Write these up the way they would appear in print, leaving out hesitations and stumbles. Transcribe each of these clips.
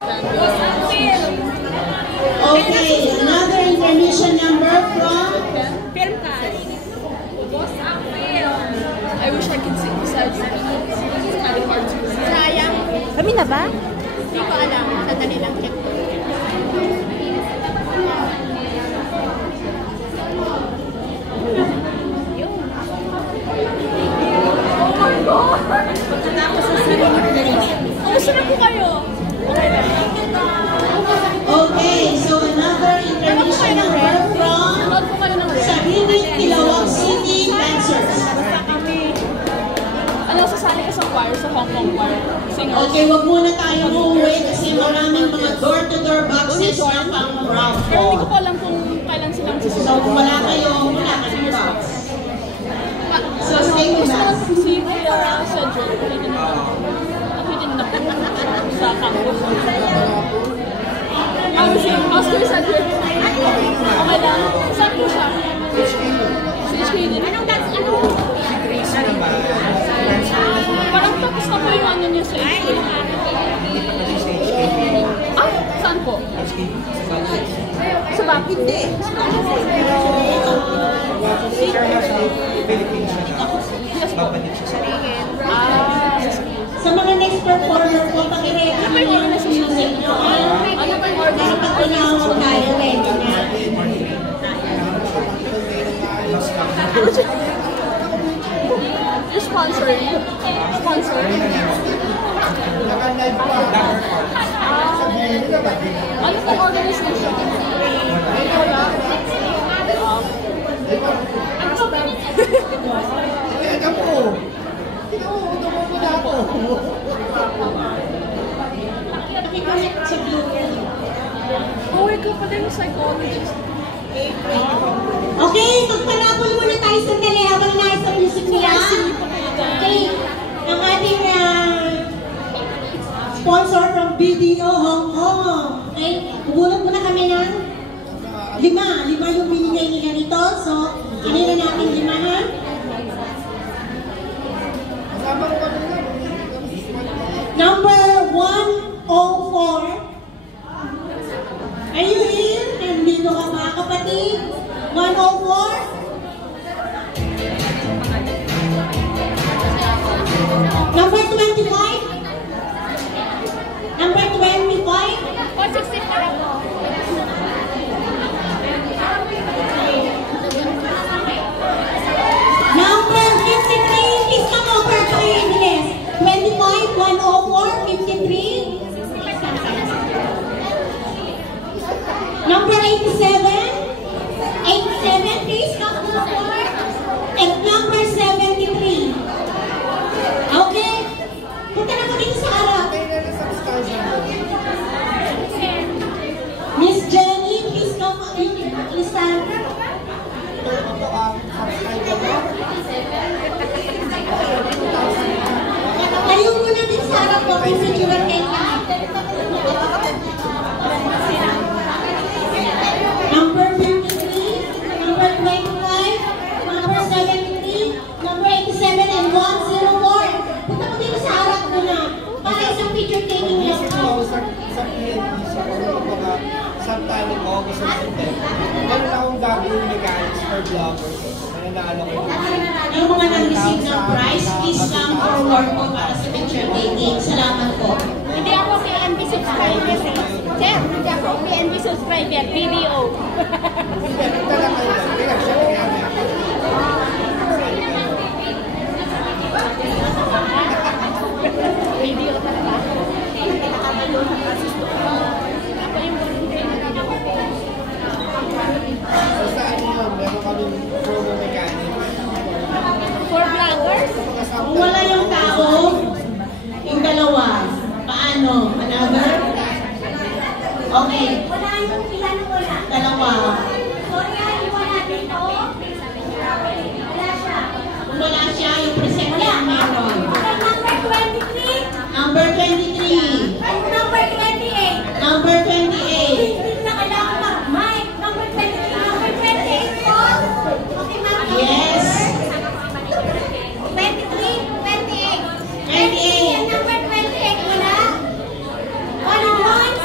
Okay, another intermission number from I wish I could sing besides that. It's kind of hard to sing. Sayang. Kami na ba? Hindi ko alam. Sandali lang check ko. Oh my God! Pagkatapos sa sarili ko dali. Kumusta na po kayo? Okay, so another intermission number from Sarili, Kilawag City Dancers. Ano, sasali ka sa choir, sa Hong Kong choir? Singers? Okay, wag muna tayo uuwi kasi maraming mga door-to-door boxes na pang round Pero hindi ko four. pa alam kung kailan silang So susunod. kung wala kayong box. So stay with us. Si Kuya Cedric, nakita na po sa campus. Si Oscar Cedric. Okay lang. Saan po siya? Si HKD. Anong dance? Ano? Parang tapos na po yung ano niya sa HKD. Ah, saan po? Sa back? Hindi. Sa mga next performer po, pakiready Ano ba yung organization niyo? Ano ba yung organization? Dapat tinawag tayo, ready na. You're sponsoring? Sponsor? Ano pong organization? Wala. Pakiconnect sa blue. Oh my God, pati yung psychologist. Okay, magpanabol muna tayo sandali habang nasa music nila. Okay, ang ating sponsor from BDO Hong Kong. Okay, ubulot muna kami ng lima yung binigay nila nito. So, kanina natin lima ha. Number 104. Are you here? Nandito ka mga kapatid? 104? Number 25? Number 25? 164 ako. Number 53? Please come over to your English. 25, 104, 53? Number 87? 87, please come over. And number 73. Okay? Punta na po dito sa harap. Miss Jenny, please come in. Listen. Tayo muna din sa harap po. Picture kayo ka. Number 53, number 25, number 73, number 87, and 104. Punta mo dito sa harap muna. Para isang picture taking lang po. Sometime in August or September, meron akong gagawin mechanics for vloggers. Mananalo ko. Yung mga nag-receive ng prize, please come forward po para sa picture taking. Salamat po. Hindi ako PNB subscriber. Sir, hindi ako PNB subscriber. BDO. BDO talaga. Nakakalo ng asis ko. Ako yung Basta ano yun, meron kami promo mechanics. for vloggers. Kung wala yung tao, yung dalawa, paano? Another? Okay. Wala yung ilan wala. Dalawa. Sorry, wala dito. Wala siya. Kung wala siya, yung present lang meron. Okay, number 23. Number 23. Ay, number 28. Number 28. Hindi na kailangan mag-mic. Number 23, number 28 po. Okay, ma'am. Yes. 23, 28. 28. Number 28, wala. 1 and 1.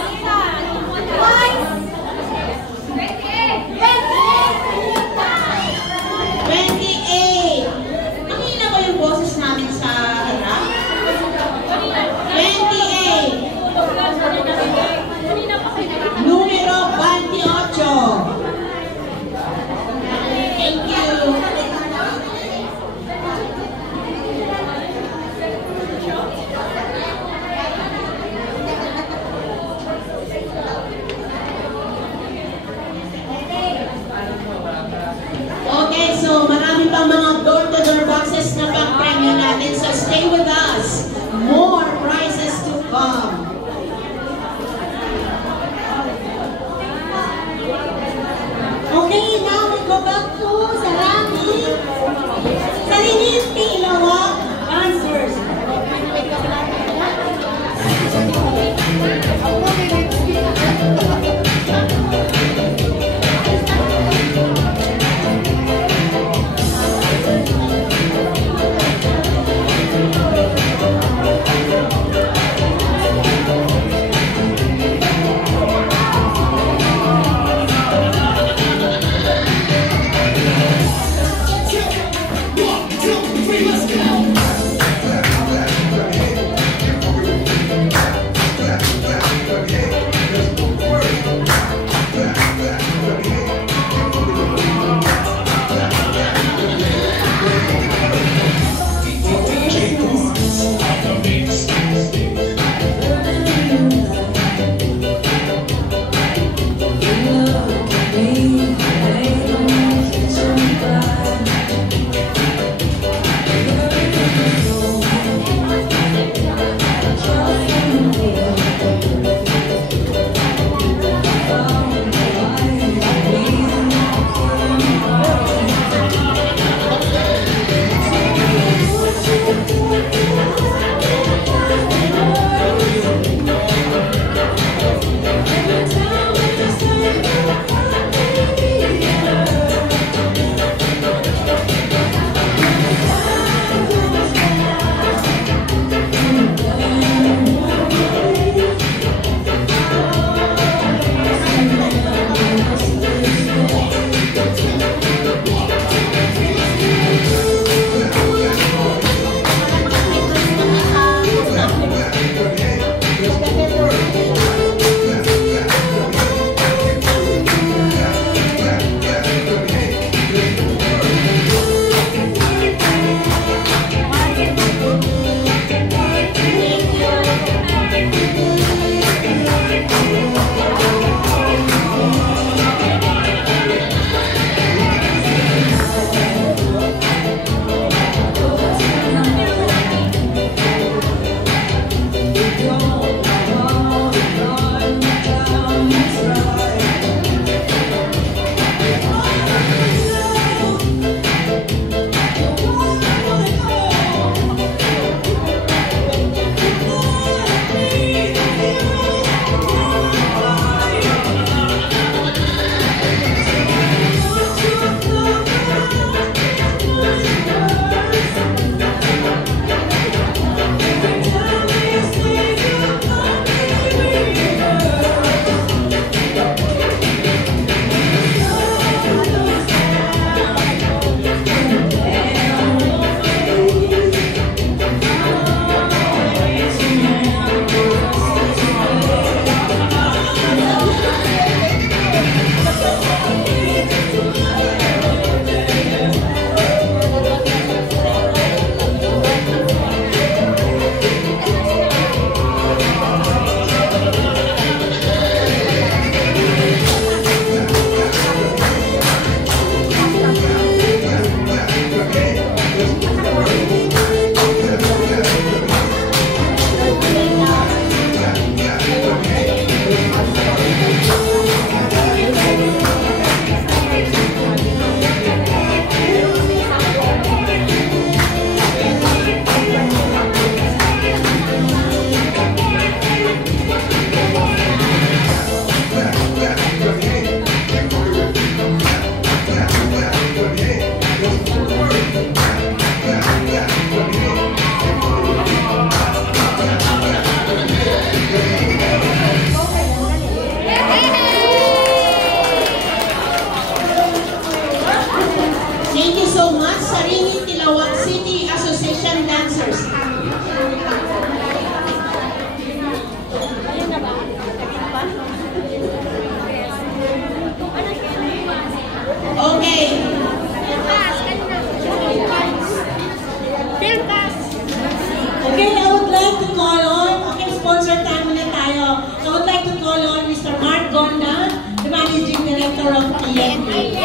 PNP.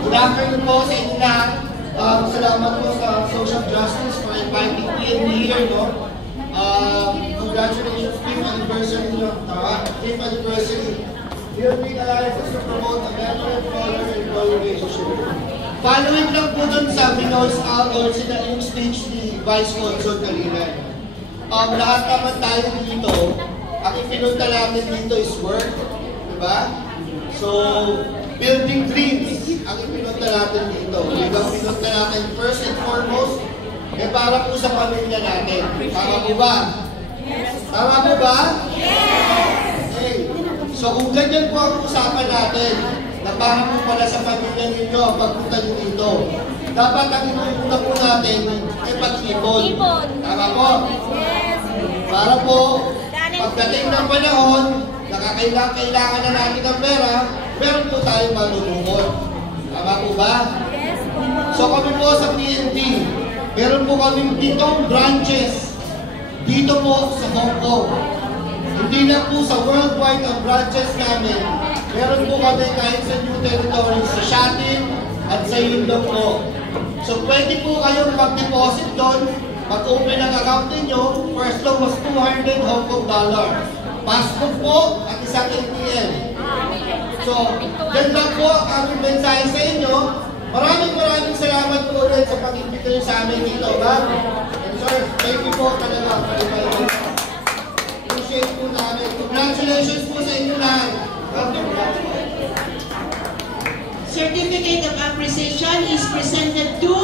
Good afternoon po sa inyo lahat. Salamat po sa Social Justice for inviting PNP here, no? Congratulations, 5th anniversary nyo. 5th anniversary. PNP Alliance is to promote a better father-employee relationship. Following lang po dun sa Pinoy's Out or yung speech ni Vice Consul kanina. Lahat naman tayo dito, ang ipinunta natin dito is work. Diba? So, building dreams ang ipinunta natin dito. Ang pinunta natin first and foremost, para po sa pamilya natin. Tama po ba? Tama po ba? Yes! Okay. So kung ganyan po ang usapan natin, na para po pala sa pamilya ninyo ang pagpunta nyo dito, dapat ang inuuna po natin ay pag-ipon. Tama po? Yes. Para po, pagdating ng panahon, nakakailangan na natin ng pera, meron po tayong malulungkot. Tama po ba? Yes po. So kami po sa PNP, meron po kaming 7 branches dito po sa Hong Kong. Hindi na po sa worldwide ang branches namin. Meron po kami kahit sa new territories, sa Shatin at sa Yundong po. So pwede po kayong mag-deposit doon, mag-open ang account ninyo, first loan was 200 Hong Kong dollar. Passbook po at isang ATM. So, yan lang po ang aming mensahe sa inyo. Maraming salamat po ulit sa pag-imbita nyo sa amin dito, ba? And sir, thank you po talaga. Appreciate po namin. Congratulations po sa inyo lahat. Certificate of Appreciation is presented to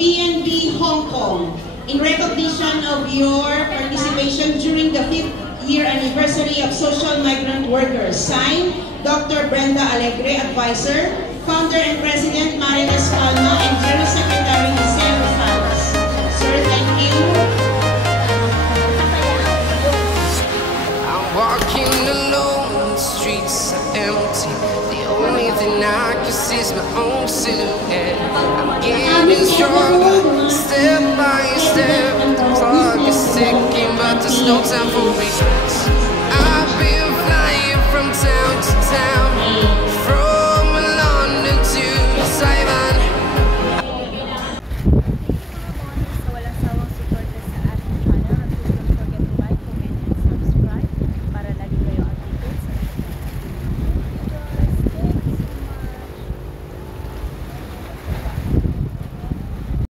PNP Hong Kong in recognition of your participation during the 5th year anniversary of Social Migrant Workers. Signed, Dr. Brenda Alegre, Advisor, Founder and President Marinas Palma, and General Secretary Isel Rosales. Sir, thank you. I'm walking alone, the streets are empty. The only thing I can see is my own silhouette. I'm getting stronger, step by step. The clock is ticking, but there's no time for me.